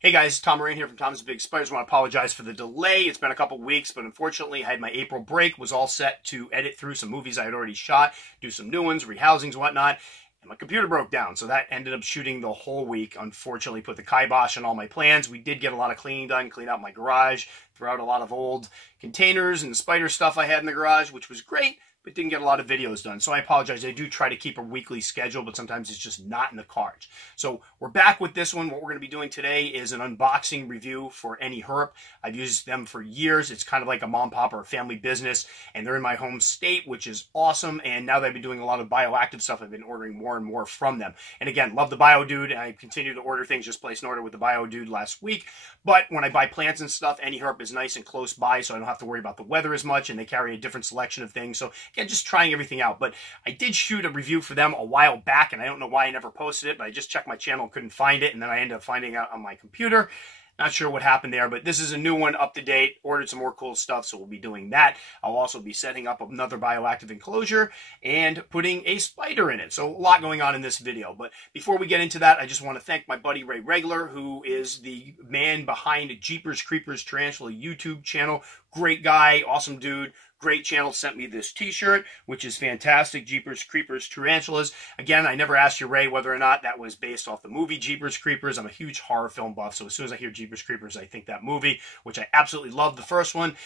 Hey guys, Tom Moran here from Tom's Big Spiders. I want to apologize for the delay. It's been a couple weeks, but unfortunately I had my April break, was all set to edit through some movies I had already shot, do some new ones, rehousings, whatnot, and my computer broke down. So that ended up shooting the whole week. Unfortunately, put the kibosh on all my plans. We did get a lot of cleaning done, clean out my garage, threw out a lot of old containers and spider stuff I had in the garage, which was great, but didn't get a lot of videos done. So I apologize. I do try to keep a weekly schedule, but sometimes it's just not in the cards. So we're back with this one. What we're going to be doing today is an unboxing review for NEHerp. I've used them for years. It's kind of like a mom, pop, or a family business, and they're in my home state, which is awesome. And now that I've been doing a lot of bioactive stuff, I've been ordering more and more from them. And again, love the Bio Dude, and I continue to order things. Just placed an order with the Bio Dude last week. But when I buy plants and stuff, NEHerp is nice and close by, so I don't have to worry about the weather as much, and they carry a different selection of things. So again, just trying everything out. But I did shoot a review for them a while back, and I don't know why I never posted it, but I just checked my channel and couldn't find it, and then I ended up finding out on my computer. Not sure what happened there, but this is a new one, up to date. Ordered some more cool stuff, so we'll be doing that. I'll also be setting up another bioactive enclosure and putting a spider in it. So a lot going on in this video. But before we get into that, I just want to thank my buddy Ray Regular, who is the man behind Jeepers Creepers Tarantula YouTube channel. Great guy, awesome dude. Great channel, sent me this t-shirt, which is fantastic. Jeepers Creepers Tarantulas. Again, I never asked you, Ray, whether or not that was based off the movie Jeepers Creepers. I'm a huge horror film buff, so as soon as I hear Jeepers Creepers, I think that movie, which I absolutely love the first one.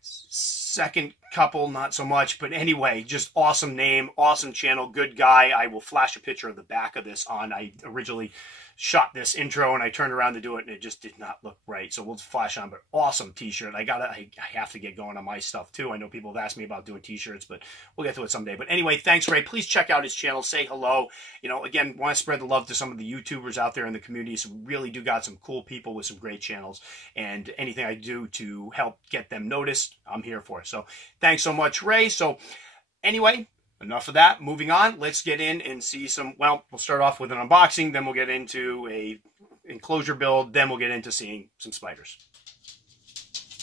Second couple, not so much. But anyway, just awesome name, awesome channel, good guy. I will flash a picture of the back of this on. I originally shot this intro and I turned around to do it and it just did not look right. So we'll flash on, but awesome t-shirt. I have to get going on my stuff too. I know people have asked me about doing t-shirts, but we'll get to it someday. But anyway, thanks, Ray. Please check out his channel. Say hello. You know, again, want to spread the love to some of the YouTubers out there in the community. So we really do got some cool people with some great channels, and anything I do to help get them noticed, I'm here for. So thanks so much, Ray. So anyway, enough of that. Moving on, let's get in and see some, well, we'll start off with an unboxing, then we'll get into a enclosure build, then we'll get into seeing some spiders.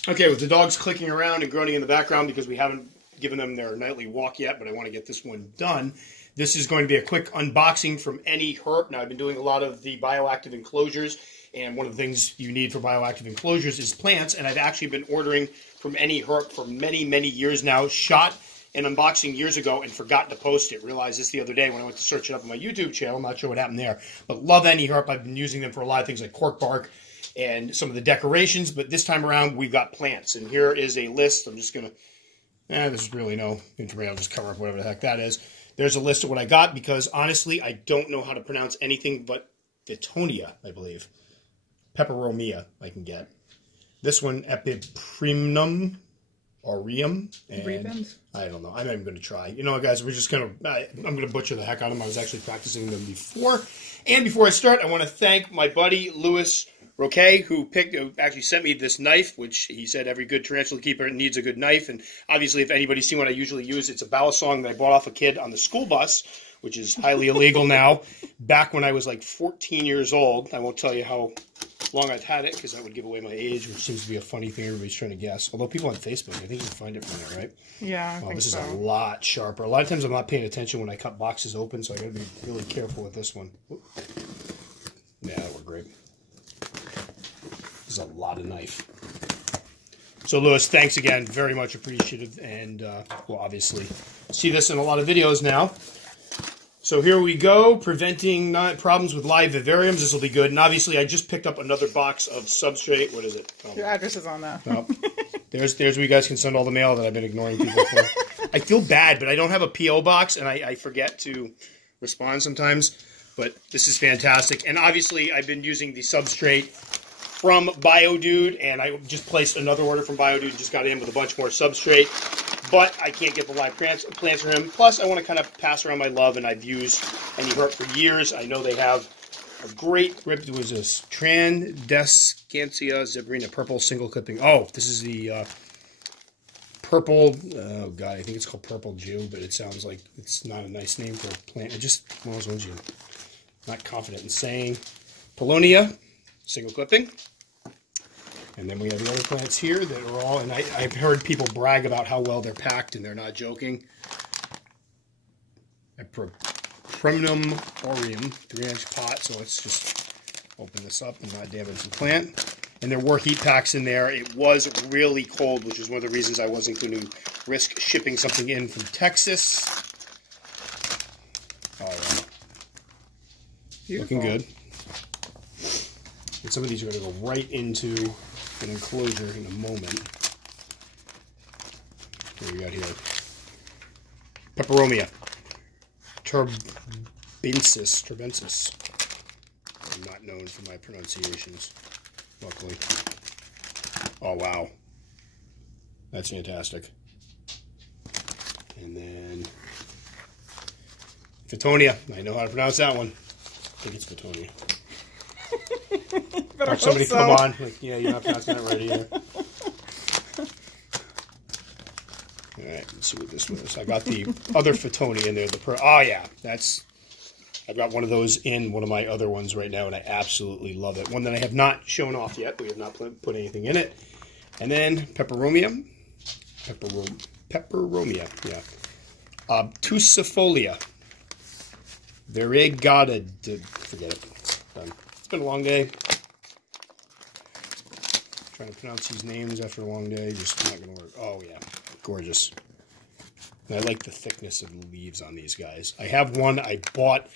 Okay, with the dogs clicking around and groaning in the background because we haven't given them their nightly walk yet, but I want to get this one done. This is going to be a quick unboxing from NEHerp. Now, I've been doing a lot of the bioactive enclosures, and one of the things you need for bioactive enclosures is plants, and I've actually been ordering from NEHerp for many, many years now. Shot an unboxing years ago and forgot to post it. Realized this the other day when I went to search it up on my YouTube channel. I'm not sure what happened there. But love NEHerp. I've been using them for a lot of things like cork bark and some of the decorations. But this time around, we've got plants. And here is a list. I'm just going to... there's really no information. I'll just cover up whatever the heck that is. There's a list of what I got because, honestly, I don't know how to pronounce anything but Vitonia, I believe. Peperomia I can get. This one, Peperomia. Aureum, and I don't know. I'm not even going to try. You know what, guys? We're just going to... I'm going to butcher the heck out of them. I was actually practicing them before. And before I start, I want to thank my buddy Louis Roquet, who actually sent me this knife, which he said every good tarantula keeper needs a good knife. And obviously, if anybody's seen what I usually use, it's a balisong that I bought off a kid on the school bus, which is highly illegal now. Back when I was like 14 years old. I won't tell you how long I've had it because that would give away my age, which seems to be a funny thing everybody's trying to guess. Although people on Facebook, I think you can find it from there, right? Yeah, I think this so. is a lot sharper. A lot of times I'm not paying attention when I cut boxes open, so I got to be really careful with this one. Whoop. Yeah, that worked great. This is a lot of knife. So, Louis, thanks again. Very much appreciative. And we'll obviously see this in a lot of videos now. So here we go, preventing problems with live vivariums. This will be good. And obviously, I just picked up another box of substrate. What is it? Your address is on that. Oh, there's where you guys can send all the mail that I've been ignoring people for. I feel bad, but I don't have a P.O. box, and I forget to respond sometimes. But this is fantastic. And obviously, I've been using the substrate from BioDude, and I just placed another order from BioDude and just got in with a bunch more substrate. But I can't get the live plants for him. Plus, I want to kind of pass around my love, and I've used NEHerp for years. I know they have a great grip. It was this Naturalistic Zebrina purple single clipping. Oh, this is the purple. Oh God, I think it's called Purple Jew, but it sounds like it's not a nice name for a plant. It just one of those ones you're not confident in saying. Peperomia single clipping. And then we have the other plants here that are all, and I've heard people brag about how well they're packed, and they're not joking. A Peperomia aureum 3-inch pot, so let's just open this up and not damage the plant. And there were heat packs in there. It was really cold, which is one of the reasons I wasn't going to risk shipping something in from Texas. Oh, wow. Beautiful. Looking good. And some of these are going to go right into an enclosure in a moment. What do we got here? Peperomia. Turbensis. I'm not known for my pronunciations, luckily. Oh, wow. That's fantastic. And then Fittonia. I know how to pronounce that one. I think it's Fittonia. Watch somebody come on. Like, yeah, you're not pronouncing that right either. Alright, let's see what this was. I got the other Fittonia in there. Oh, yeah. I've got one of those in one of my other ones right now, and I absolutely love it. One that I have not shown off yet. We have not put anything in it. And then Peperomia. Peperomia, yeah. Obtusifolia. Variegata. Forget it. Done. It's been a long day. Trying to pronounce these names after a long day, just not going to work. Oh, yeah. Gorgeous. And I like the thickness of the leaves on these guys. I have one I bought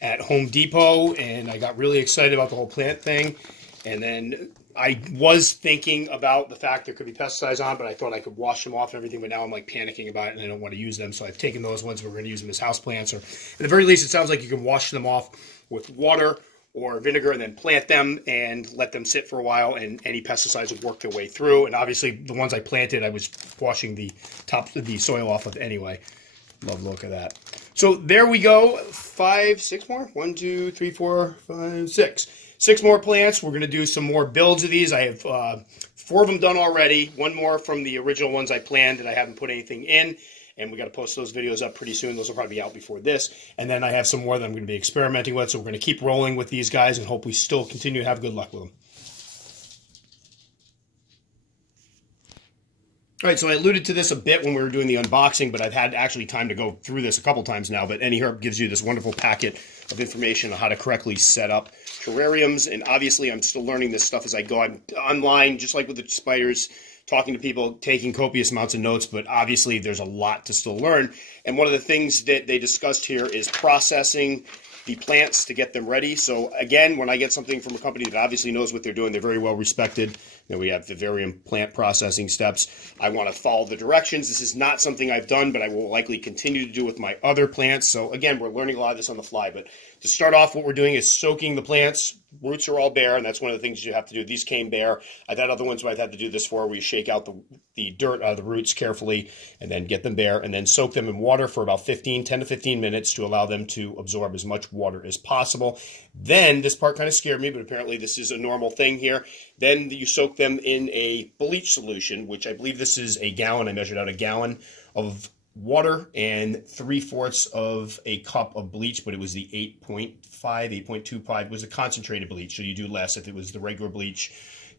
at Home Depot, and I got really excited about the whole plant thing. And then I was thinking about the fact there could be pesticides on, but I thought I could wash them off and everything. But now I'm like panicking about it, and I don't want to use them. So I've taken those ones. We're going to use them as houseplants, or at the very least, it sounds like you can wash them off with water or vinegar and then plant them and let them sit for a while, and any pesticides would work their way through. And obviously the ones I planted, I was washing the top of the soil off with anyway. Love the look of that. So there we go. 6 more? 1, 2, 3, 4, 5, 6. 6 more plants. We're going to do some more builds of these. I have 4 of them done already. 1 more from the original ones I planned that I haven't put anything in. And we got to post those videos up pretty soon. Those will probably be out before this. And then I have some more that I'm going to be experimenting with. So we're going to keep rolling with these guys and hope we still continue to have good luck with them. All right, so I alluded to this a bit when we were doing the unboxing, but I've had actually time to go through this a couple times now. But NEHerp gives you this wonderful packet of information on how to correctly set up terrariums. And obviously, I'm still learning this stuff as I go. I'm online, just like with the spiders, talking to people, taking copious amounts of notes, but obviously there's a lot to still learn. And one of the things that they discussed here is processing the plants to get them ready. So again, when I get something from a company that obviously knows what they're doing, they're very well respected. Then we have vivarium plant processing steps. I want to follow the directions. This is not something I've done, but I will likely continue to do with my other plants. So again, we're learning a lot of this on the fly. But to start off, what we're doing is soaking the plants. Roots are all bare, and that's one of the things you have to do. These came bare. I've had other ones where I've had to do this for, where you shake out the dirt out of the roots carefully and then get them bare and then soak them in water for about 10 to 15 minutes to allow them to absorb as much water as possible. Then, this part kind of scared me, but apparently this is a normal thing here. Then you soak them in a bleach solution, which I believe this is a gallon. I measured out a gallon of water and 3/4 of a cup of bleach, but it was the 8.25 was the concentrated bleach, so you do less. If it was the regular bleach,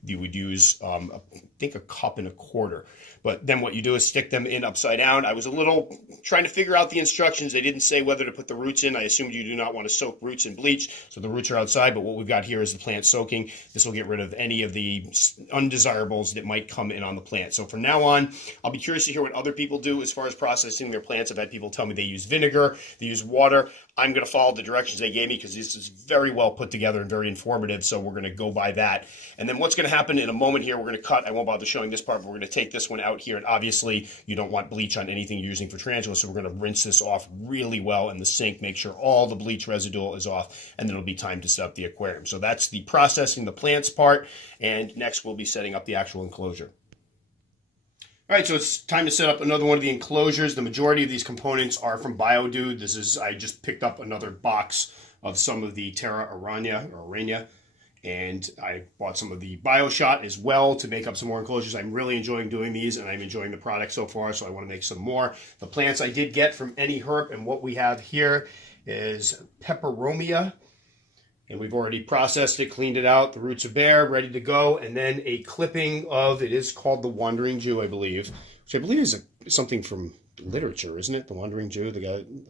you would use I think 1.25 cups. But then what you do is stick them in upside down. I was a little trying to figure out the instructions. They didn't say whether to put the roots in. I assumed you do not want to soak roots in bleach, so the roots are outside. But what we've got here is the plant soaking. This will get rid of any of the undesirables that might come in on the plant. So from now on, I'll be curious to hear what other people do as far as processing their plants. I've had people tell me they use vinegar, they use water. I'm going to follow the directions they gave me because this is very well put together and very informative, so we're going to go by that. And then what's going to happen in a moment here, we're going to cut. I won't bother showing this part, but we're going to take this one out here. And obviously, you don't want bleach on anything you're using for tarantulas, so we're going to rinse this off really well in the sink, make sure all the bleach residual is off, and then it'll be time to set up the aquarium. So that's the processing the plants part, and next we'll be setting up the actual enclosure. All right, so it's time to set up another one of the enclosures. The majority of these components are from BioDude. I just picked up another box of some of the Terra Arania, and I bought some of the BioShot as well to make up some more enclosures. I'm really enjoying doing these, and I'm enjoying the product so far, so I want to make some more. The plants I did get from NEHerp, and what we have here is Peperomia. And we've already processed it, cleaned it out. The roots are bare, ready to go. And then a clipping of, it is called the Wandering Jew, I believe, which which I believe is something from literature, isn't it? The Wandering Jew.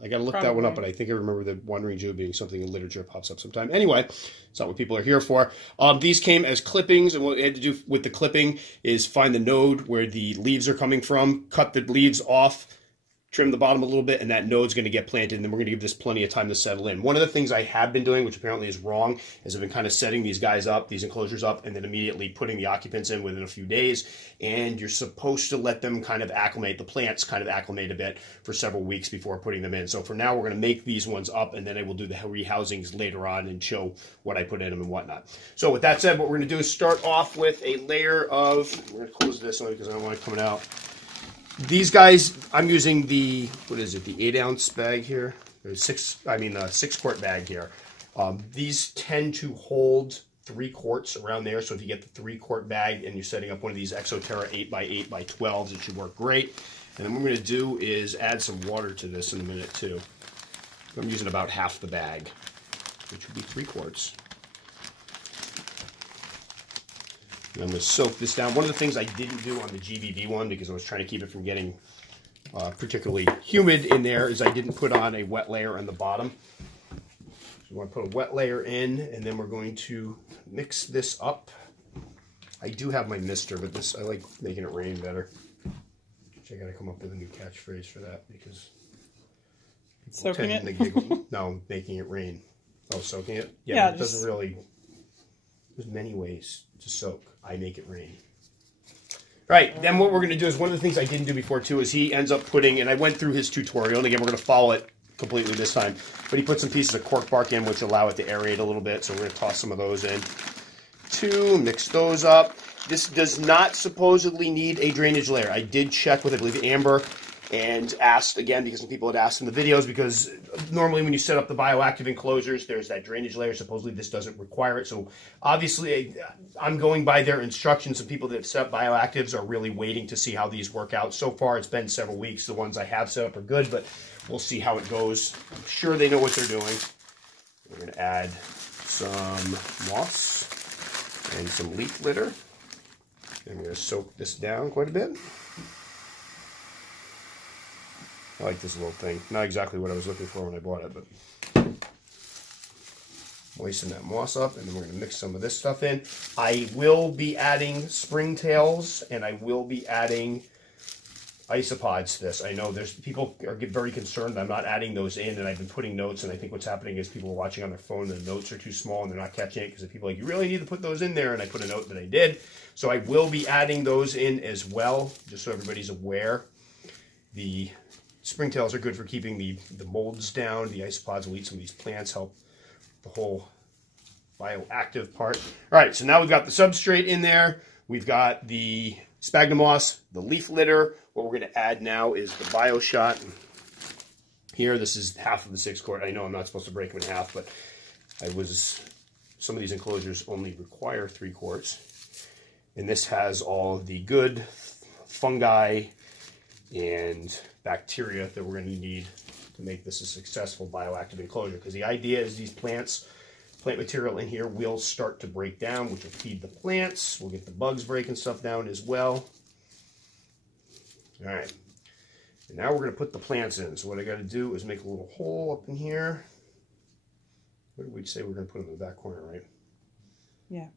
I got to look that one up, but I think I remember the Wandering Jew being something in literature. Pops up sometime. Anyway, it's not what people are here for. These came as clippings, and what we had to do with the clipping is find the node where the leaves are coming from, cut the leaves off, trim the bottom a little bit, and that node's going to get planted, and then we're going to give this plenty of time to settle in. One of the things I have been doing, which apparently is wrong, is I've been kind of setting these guys up, these enclosures up, and then immediately putting the occupants in within a few days, and you're supposed to let them kind of acclimate, the plants kind of acclimate a bit for several weeks before putting them in. So for now, we're going to make these ones up, and then I will do the rehousings later on and show what I put in them and whatnot. So with that said, what we're going to do is start off with a layer of, we're going to close this one because I don't want it coming out. These guys, I'm using the, what is it, the 8-ounce bag here? There's 6-quart bag here. These tend to hold 3 quarts around there, so if you get the 3-quart bag and you're setting up one of these Exoterra 8x8x12s, it should work great. And then what we're going to do is add some water to this in a minute too. I'm using about half the bag, which would be 3 quarts. And I'm going to soak this down. One of the things I didn't do on the GVB one, because I was trying to keep it from getting particularly humid in there, is I didn't put on a wet layer on the bottom. So we're going to put a wet layer in, and then we're going to mix this up. I do have my mister, but this, I like making it rain better. Which I got to come up with a new catchphrase for that, because soaking it? Giggle. No, making it rain. Oh, soaking it? Yeah, it doesn't really. There's many ways to soak. I make it rain. Right, then what we're going to do is, one of the things I didn't do before too is he ends up putting, and I went through his tutorial, and again we're going to follow it completely this time, but he put some pieces of cork bark in which allow it to aerate a little bit, so we're going to toss some of those in. 2, mix those up. This does not supposedly need a drainage layer. I did check with, I believe, Amber, and asked again, because some people had asked in the videos, because normally when you set up the bioactive enclosures, there's that drainage layer. Supposedly this doesn't require it. So obviously I'm going by their instructions. Some people that have set up bioactives are really waiting to see how these work out. So far it's been several weeks. The ones I have set up are good, but we'll see how it goes. I'm sure they know what they're doing. We're going to add some moss and some leaf litter. I'm going to soak this down quite a bit. I like this little thing. Not exactly what I was looking for when I bought it, but moisten that moss up, and then we're going to mix some of this stuff in. I will be adding springtails, and I will be adding isopods to this. I know there's people are very concerned that I'm not adding those in, and I've been putting notes, and I think what's happening is people are watching on their phone, and the notes are too small, and they're not catching it, because people are like, you really need to put those in there, and I put a note that I did. So I will be adding those in as well, just so everybody's aware. The springtails are good for keeping the molds down. The isopods will eat some of these plants, help the whole bioactive part. All right, so now we've got the substrate in there. We've got the sphagnum moss, the leaf litter. What we're going to add now is the BioShot. Here, this is half of the 6-quart. I know I'm not supposed to break them in half, but some of these enclosures only require 3 quarts. And this has all of the good fungi and bacteria that we're going to need to make this a successful bioactive enclosure. Because the idea is these plant material in here will start to break down, which will feed the plants. We'll get the bugs breaking stuff down as well. All right. And now we're going to put the plants in. So what I got to do is make a little hole up in here. What did we say we're going to put them in the back corner, right? Yeah.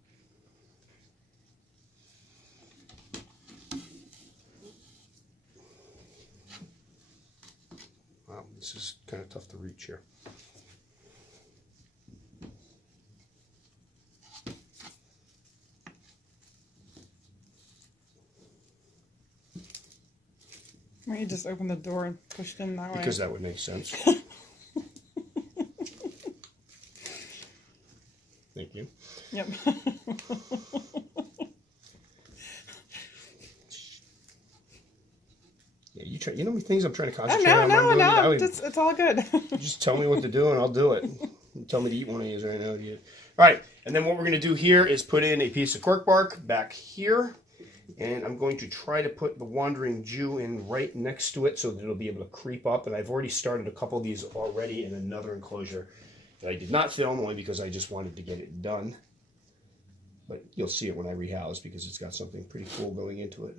Wow, this is kind of tough to reach here. Why don't you just open the door and push them that way? Because that would make sense. Thank you. Yep. Yeah, you try. You know how many things I'm trying to concentrate on? No. It's all good. Just tell me what to do and I'll do it. You tell me to eat one of these right now. All right, and then what we're going to do here is put in a piece of cork bark back here. And I'm going to try to put the Wandering Jew in right next to it so that it'll be able to creep up. And I've already started a couple of these already in another enclosure that I did not film, only because I just wanted to get it done. But you'll see it when I rehouse because it's got something pretty cool going into it.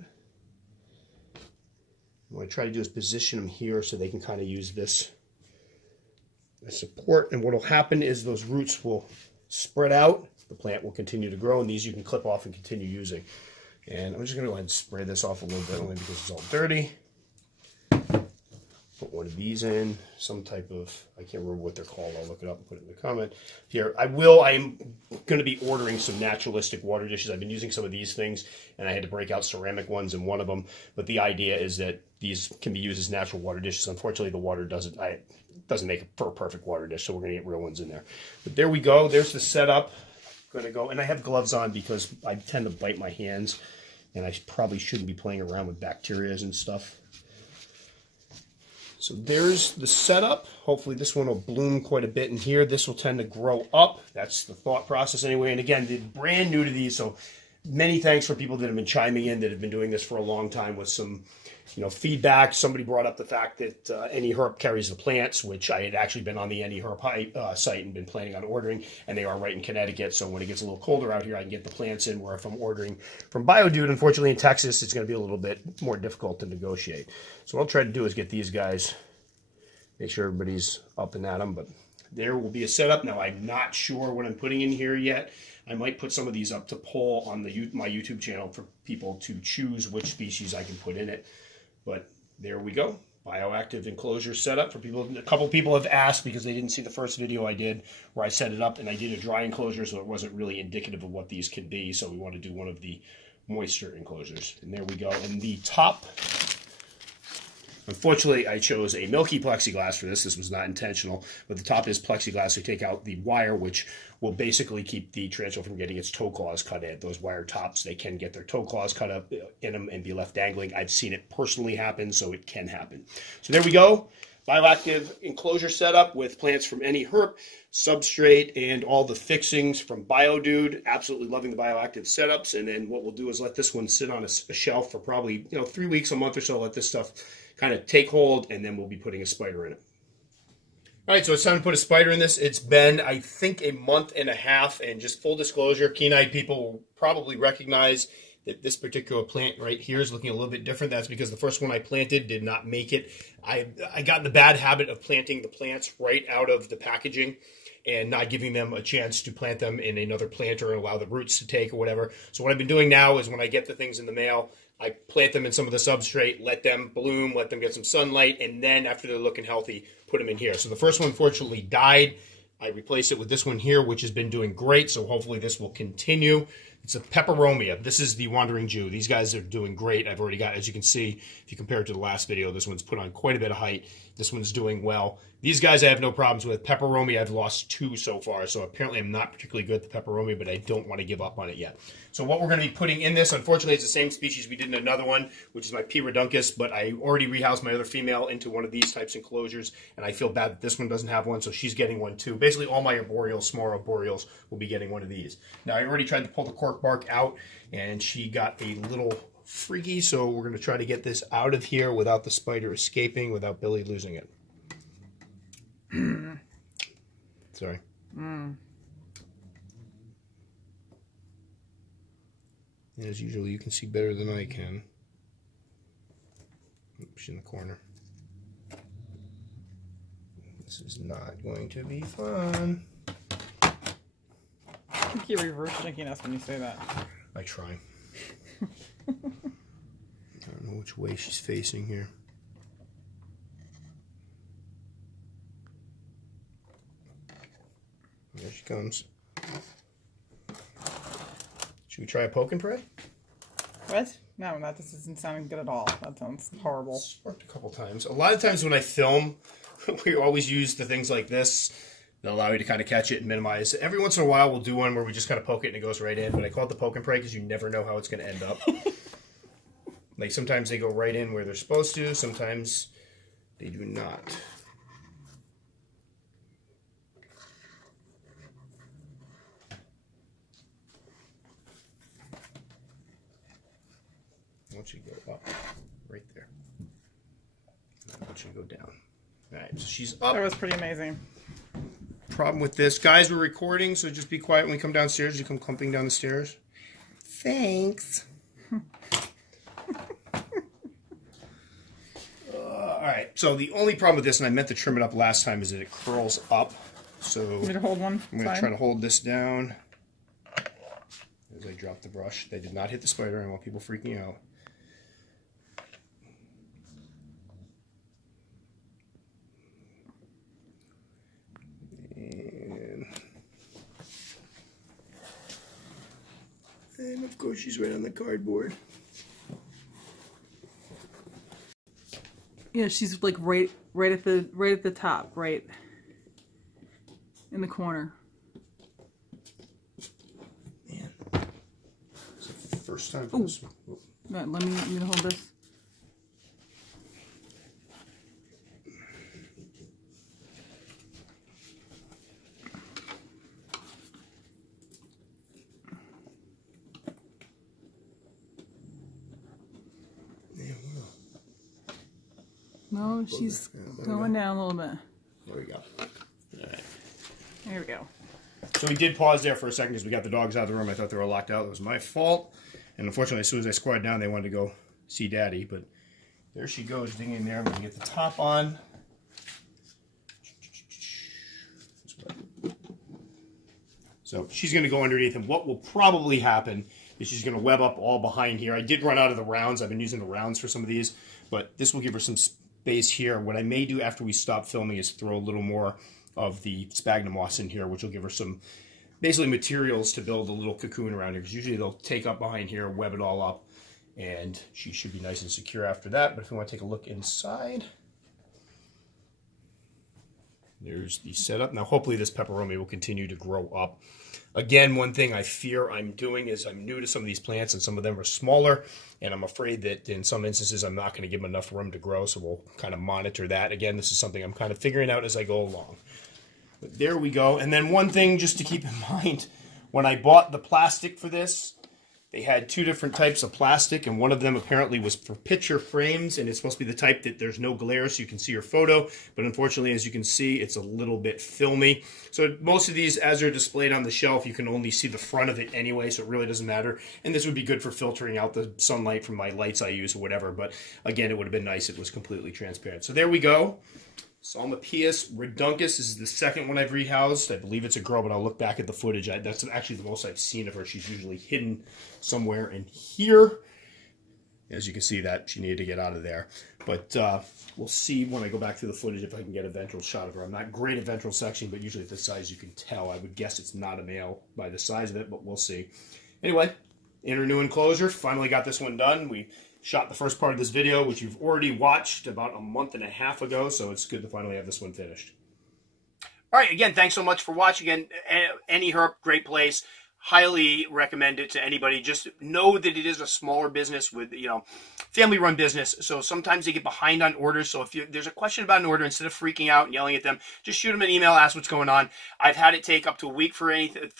What I try to do is position them here so they can kind of use this as support. And what will happen is those roots will spread out. The plant will continue to grow, and these you can clip off and continue using. And I'm just going to go ahead and spray this off a little bit, only because it's all dirty. Put one of these in, some type of, I can't remember what they're called. I'll look it up and put it in the comment here. I'm going to be ordering some naturalistic water dishes. I've been using some of these things, and I had to break out ceramic ones in one of them. But the idea is that these can be used as natural water dishes. Unfortunately, the water doesn't make it for a perfect water dish, so we're going to get real ones in there. But there we go. There's the setup. I'm going to go, and I have gloves on because I tend to bite my hands, and I probably shouldn't be playing around with bacteria and stuff. So there's the setup. Hopefully this one will bloom quite a bit in here. This will tend to grow up. That's the thought process anyway. And again, they're brand new to these, so many thanks for people that have been chiming in, that have been doing this for a long time with some, feedback. Somebody brought up the fact that NEHerp carries the plants, which I had actually been on the NEHerp site and been planning on ordering, and they are right in Connecticut. So when it gets a little colder out here, I can get the plants in, where if I'm ordering from BioDude, unfortunately in Texas, it's going to be a little bit more difficult to negotiate. So what I'll try to do is get these guys, make sure everybody's up and at them, but there will be a setup. Now, I'm not sure what I'm putting in here yet. I might put some of these up to poll on my YouTube channel for people to choose which species I can put in it. But there we go. Bioactive enclosure setup for people. A couple people have asked because they didn't see the first video I did where I set it up, and I did a dry enclosure, so it wasn't really indicative of what these could be. So we want to do one of the moisture enclosures. And there we go. And the top, unfortunately, I chose a milky plexiglass for this. This was not intentional, but the top is plexiglass. So take out the wire, which will basically keep the tarantula from getting its toe claws cut in. Those wire tops, they can get their toe claws cut up in them and be left dangling. I've seen it personally happen, so it can happen. So there we go. Bioactive enclosure setup with plants from NEHerp, substrate, and all the fixings from BioDude. Absolutely loving the bioactive setups. And then what we'll do is let this one sit on a shelf for probably 3 weeks, a month or so. Let this stuff kind of take hold, and then we'll be putting a spider in it. All right, so it's time to put a spider in this. It's been, I think, a month and a half, and just full disclosure, keen-eyed people will probably recognize that this particular plant right here is looking a little bit different. That's because the first one I planted did not make it. I got in the bad habit of planting the plants right out of the packaging and not giving them a chance to plant them in another planter and allow the roots to take or whatever. So what I've been doing now is when I get the things in the mail, I plant them in some of the substrate, let them bloom, let them get some sunlight, and then after they're looking healthy, put them in here. So the first one unfortunately died. I replaced it with this one here, which has been doing great, so hopefully this will continue. It's a Peperomia. This is the Wandering Jew. These guys are doing great. I've already got, as you can see, if you compare it to the last video, this one's put on quite a bit of height. This one's doing well. These guys I have no problems with. Peperomia, I've lost 2 so far, so apparently I'm not particularly good at the Peperomia, but I don't want to give up on it yet. So what we're going to be putting in this, unfortunately, it's the same species we did in another one, which is my P. reduncus, but I already rehoused my other female into one of these types of enclosures, and I feel bad that this one doesn't have one, so she's getting one too. Basically, all my arboreals, small arboreals, will be getting one of these. Now, I already tried to pull the cork bark out, and she got a little freaky, so we're going to try to get this out of here without the spider escaping, without Billy losing it. Sorry. As usual, you can see better than I can. Oops, in the corner. This is not going to be fun. I think you reverse drinking us when you say that. I try. I don't know which way she's facing here. There she comes. Should we try a poke and pray? What? No, this isn't sounding good at all. That sounds horrible. It's worked a couple times. A lot of times when I film, we always use the things like this that allow you to kind of catch it and minimize. Every once in a while, we'll do one where we just kind of poke it and it goes right in. But I call it the poke and pray because you never know how it's going to end up. Like sometimes they go right in where they're supposed to. Sometimes they do not. I want you to go up, right there. I want you to go down. All right, so she's up. That was pretty amazing. Problem with this, guys, we're recording, so just be quiet when we come downstairs. You come clumping down the stairs. Thanks. right, so the only problem with this, and I meant to trim it up last time, is that it curls up. So Want me to hold one? I'm going to try to hold this down as I drop the brush. They did not hit the spider. I don't want people freaking out. And of course she's right on the cardboard. Yeah, she's like right at the top, right in the corner. Man, it's the first time for this one. Oh. Right, let me hold this. No, she's going down a little bit. There we go. All right. There we go. So we did pause there for a second because we got the dogs out of the room. I thought they were locked out. It was my fault. And unfortunately, as soon as I squatted down, they wanted to go see Daddy. But there she goes, digging in there. I'm going to get the top on. So she's going to go underneath. And what will probably happen is she's going to web up all behind here. I did run out of the rounds. I've been using the rounds for some of these. But this will give her some space here. What I may do after we stop filming is throw a little more of the sphagnum moss in here, which will give her some basically materials to build a little cocoon around here, because usually they'll take up behind here, web it all up, and she should be nice and secure after that. But if we want to take a look inside, there's the setup. Now hopefully this peperomia will continue to grow up. Again, one thing I fear I'm doing is I'm new to some of these plants, and some of them are smaller, and I'm afraid that in some instances I'm not going to give them enough room to grow, so we'll kind of monitor that. Again, this is something I'm kind of figuring out as I go along. But there we go. And then one thing just to keep in mind, when I bought the plastic for this, they had two different types of plastic, and one of them apparently was for picture frames, and it's supposed to be the type that there's no glare so you can see your photo, but unfortunately, as you can see, it's a little bit filmy. So most of these, as they're displayed on the shelf, you can only see the front of it anyway, so it really doesn't matter. And this would be good for filtering out the sunlight from my lights I use or whatever, but again, it would have been nice if it was completely transparent. So there we go. Salmopius reduncus. This is the second one I've rehoused. I believe it's a girl, but I'll look back at the footage. That's actually the most I've seen of her. She's usually hidden somewhere in here. As you can see, that she needed to get out of there. But we'll see when I go back through the footage if I can get a ventral shot of her. I'm not great at ventral section, but usually at this size you can tell. I would guess it's not a male by the size of it, but we'll see. Anyway, inner new enclosure. Finally got this one done. We shot the first part of this video, which you've already watched about a month and a half ago, so it's good to finally have this one finished. All right, again, thanks so much for watching. Again, NEHerp, great place. Highly recommend it to anybody. Just know that it is a smaller business with, family-run business. So sometimes they get behind on orders. So if there's a question about an order, instead of freaking out and yelling at them, just shoot them an email, ask what's going on. I've had it take up to a week for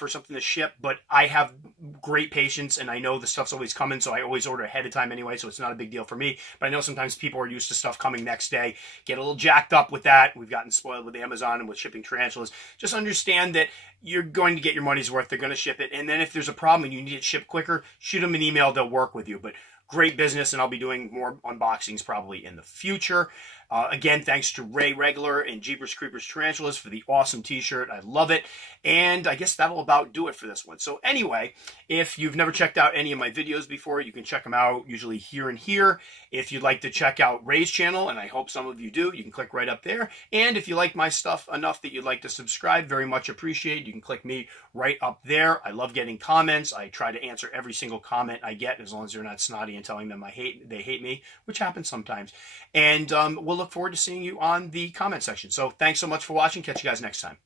something to ship, but I have great patience, and I know the stuff's always coming, so I always order ahead of time anyway, so it's not a big deal for me. But I know sometimes people are used to stuff coming next day, get a little jacked up with that. We've gotten spoiled with Amazon and with shipping tarantulas. Just understand that you're going to get your money's worth. They're going to ship it. And then if there's a problem and you need it shipped quicker, shoot them an email. They'll work with you. But great business, and I'll be doing more unboxings probably in the future. Again, thanks to Ray Regular and Jeepers Creepers Tarantulas for the awesome t-shirt. I love it. And I guess that'll about do it for this one. So anyway, if you've never checked out any of my videos before, you can check them out usually here and here. If you'd like to check out Ray's channel, and I hope some of you do, you can click right up there. And if you like my stuff enough that you'd like to subscribe, very much appreciated, you can click me right up there. I love getting comments. I try to answer every single comment I get, as long as they're not snotty and telling them they hate me, which happens sometimes. And we'll look forward to seeing you on the comment section. So thanks so much for watching. Catch you guys next time.